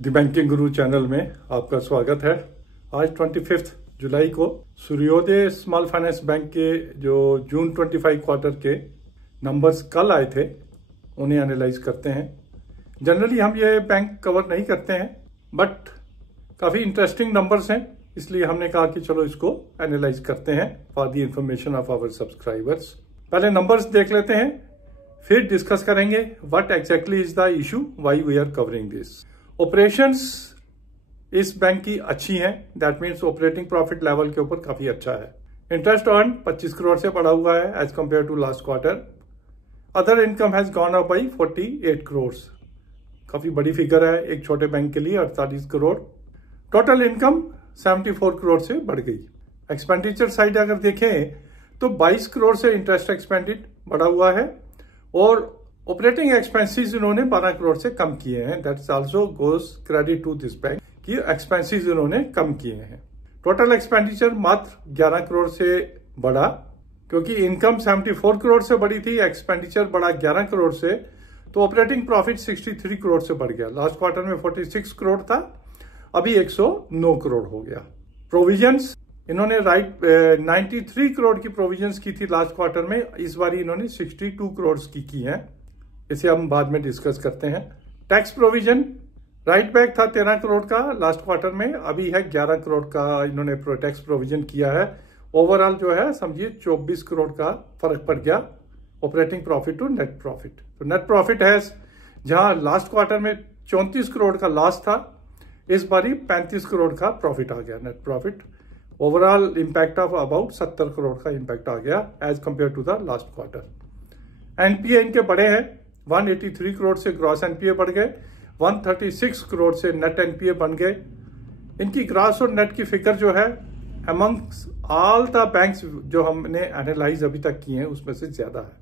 The banking Guru channel में आपका स्वागत है। आज 25 जुलाई को सूर्योदय स्मॉल फाइनेंस बैंक के जो जून 25 क्वार्टर के नंबर्स कल आए थे उन्हें एनालाइज करते हैं। जनरली हम ये बैंक कवर नहीं करते हैं, बट काफ़ी इंटरेस्टिंग नंबर्स हैं, इसलिए हमने कहा कि चलो इसको एनालाइज करते हैं for the information of our subscribers. पहले नंबर्स देख लेते हैं, फिर डिस्कस करेंगे what exactly is the issue, why we are covering this. Operations इस बैंक की अच्छी हैं, that means operating profit level के ऊपर काफी अच्छा है। इंटरेस्ट अर्न 25 करोड़ से बढ़ा हुआ है as compared to last quarter. Other income has gone up by 48 crore, काफी बड़ी फिगर है एक छोटे बैंक के लिए, 48 करोड़। टोटल इनकम 74 करोड़ से बढ़ गई। एक्सपेंडिचर साइड अगर देखें तो 22 करोड़ से इंटरेस्ट एक्सपेंडिड बढ़ा हुआ है और ऑपरेटिंग एक्सपेंसेस इन्होंने 12 करोड़ से कम किए हैं। That's also goes credit to this bank कि एक्सपेंसेस इन्होंने कम किए हैं। टोटल एक्सपेंडिचर मात्र 11 करोड़ से बढ़ा, क्योंकि इनकम 74 करोड़ से बढ़ी थी, एक्सपेंडिचर बढ़ा 11 करोड़ से, तो ऑपरेटिंग प्रॉफिट 63 करोड़ से बढ़ गया। लास्ट क्वार्टर में 46 करोड़ था, अभी 109 करोड़ हो गया। प्रोविजंस इन्होंने 93 करोड़ की प्रोविजंस की थी लास्ट क्वार्टर में, इस बार इन्होंने 62 करोड़ की हैं। इसे हम बाद में डिस्कस करते हैं। टैक्स प्रोविजन राइट बैक था 13 करोड़ का लास्ट क्वार्टर में, अभी है 11 करोड़ का इन्होंने टैक्स प्रोविजन किया है। ओवरऑल जो है समझिए 24 करोड़ का फर्क पड़ गया operating profit to net profit. तो नेट प्रॉफिट है, जहां लास्ट क्वार्टर में 34 करोड़ का लॉस था, इस बारी 35 करोड़ का प्रॉफिट आ गया net profit. Overall impact of about 70 crore का इंपैक्ट आ गया as compared to the last quarter. NPA इनके बढ़े हैं, 183 करोड़ से ग्रॉस एनपीए बढ़ गए, 136 करोड़ से नेट एनपीए बन गए। इनकी ग्रॉस और नेट की फिगर जो है अमंग्स ऑल द बैंक्स जो हमने एनालाइज अभी तक किए हैं उसमें से ज्यादा है।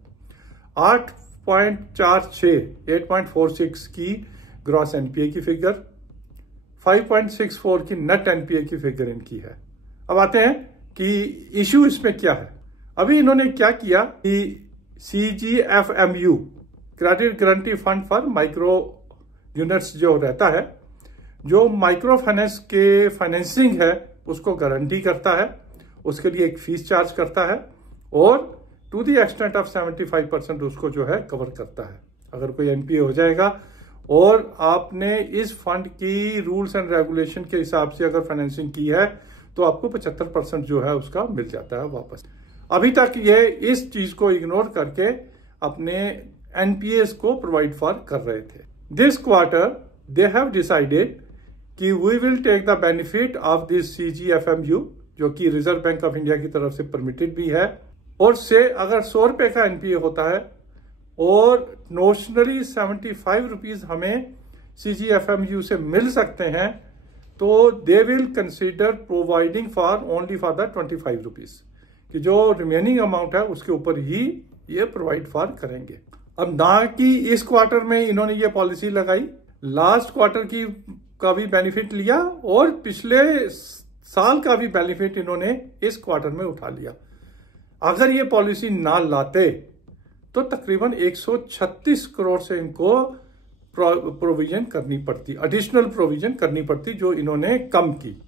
8.46 की ग्रॉस एनपीए की फिगर, 5.64 की नेट एनपीए की फिगर इनकी है। अब आते हैं कि इशू इसमें क्या है। अभी इन्होंने क्या किया कि CGFMU credit guarantee fund for micro units जो रहता है, जो माइक्रो फाइनेंस के फाइनेंसिंग है उसको गारंटी करता है, उसके लिए एक फीस चार्ज करता है और टू द एक्सटेंट ऑफ 75% उसको जो है कवर करता है। अगर कोई एनपीए हो जाएगा और आपने इस फंड की रूल्स एंड रेगुलेशन के हिसाब से अगर फाइनेंसिंग की है तो आपको 75% जो है उसका मिल जाता है वापस। अभी तक ये इस चीज को इग्नोर करके अपने एनपीएस को प्रोवाइड फॉर कर रहे थे। This quarter they have decided कि we will take the benefit of this CGFMU, जो कि रिजर्व बैंक ऑफ इंडिया की तरफ से परमिटेड भी है, और से अगर 100 रुपए का एनपीए होता है और नोशनली 75 रुपीज हमें CGFMU से मिल सकते हैं, तो they will consider providing for only for the 25 rupees, कि जो रिमेनिंग अमाउंट है उसके ऊपर ही ये प्रोवाइड फॉर करेंगे। अब ना कि इस क्वार्टर में इन्होंने ये पॉलिसी लगाई, लास्ट क्वार्टर की का भी बेनिफिट लिया और पिछले साल का भी बेनिफिट इन्होंने इस क्वार्टर में उठा लिया। अगर ये पॉलिसी ना लाते तो तकरीबन 136 करोड़ से इनको प्रोविजन करनी पड़ती, एडिशनल प्रोविजन करनी पड़ती, जो इन्होंने कम की।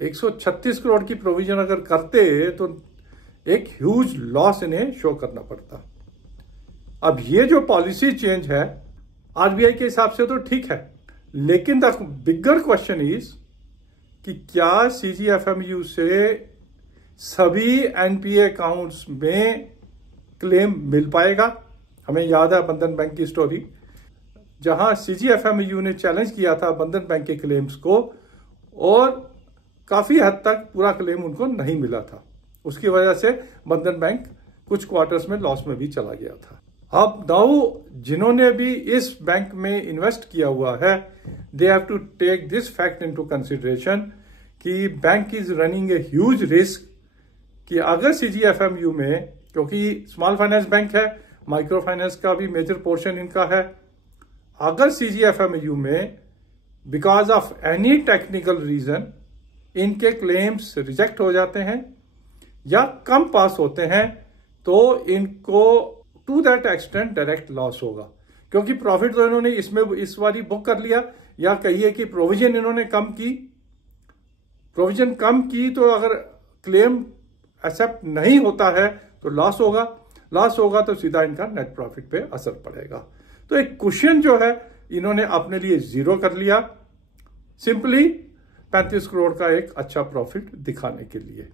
136 करोड़ की प्रोविजन अगर करते तो एक ह्यूज लॉस इन्हें शो करना पड़ता। अब ये जो पॉलिसी चेंज है आरबीआई के हिसाब से तो ठीक है, लेकिन द बिगर क्वेश्चन इज कि क्या CGFMU से सभी एनपीए अकाउंट्स में क्लेम मिल पाएगा। हमें याद है बंधन बैंक की स्टोरी, जहां CGFMU ने चैलेंज किया था बंधन बैंक के क्लेम्स को और काफी हद तक पूरा क्लेम उनको नहीं मिला था। उसकी वजह से बंधन बैंक कुछ क्वार्टर्स में लॉस में भी चला गया था। अब नाउ जिन्होंने भी इस बैंक में इन्वेस्ट किया हुआ है, they have to take this fact into consideration कि bank is running a huge risk कि अगर CGFMU में, क्योंकि स्मॉल फाइनेंस बैंक है, माइक्रो फाइनेंस का भी मेजर पोर्शन इनका है, अगर CGFMU में because of any technical reason इनके क्लेम्स रिजेक्ट हो जाते हैं या कम पास होते हैं, तो इनको to that extent direct loss होगा, क्योंकि प्रॉफिट तो इन्होंने इसमें इस बारी बुक कर लिया, या कहिए कि प्रोविजन इन्होंने कम की, प्रोविजन कम की तो अगर क्लेम एक्सेप्ट नहीं होता है तो लॉस होगा, लॉस होगा तो सीधा इनका नेट प्रॉफिट पे असर पड़ेगा। तो एक क्वेश्चन जो है इन्होंने अपने लिए जीरो कर लिया, सिंपली 35 करोड़ का एक अच्छा प्रॉफिट दिखाने के लिए।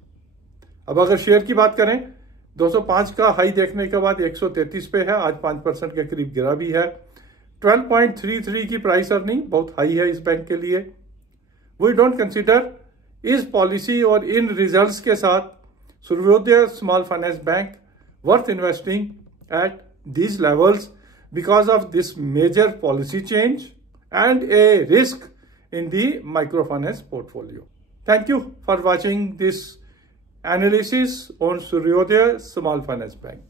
अब अगर शेयर की बात करें, 205 का हाई देखने के बाद 133 पे है, आज 5% के करीब गिरा भी है। 12.33 की प्राइस अर्निंग बहुत हाई है इस बैंक के लिए। वी डोंट कंसिडर इस पॉलिसी और इन रिजल्ट्स के साथ सूर्योदय small finance bank worth investing at these levels because of this major policy change and a risk in the microfinance portfolio. Thank you for watching this analysis on Suryodaya Small Finance Bank.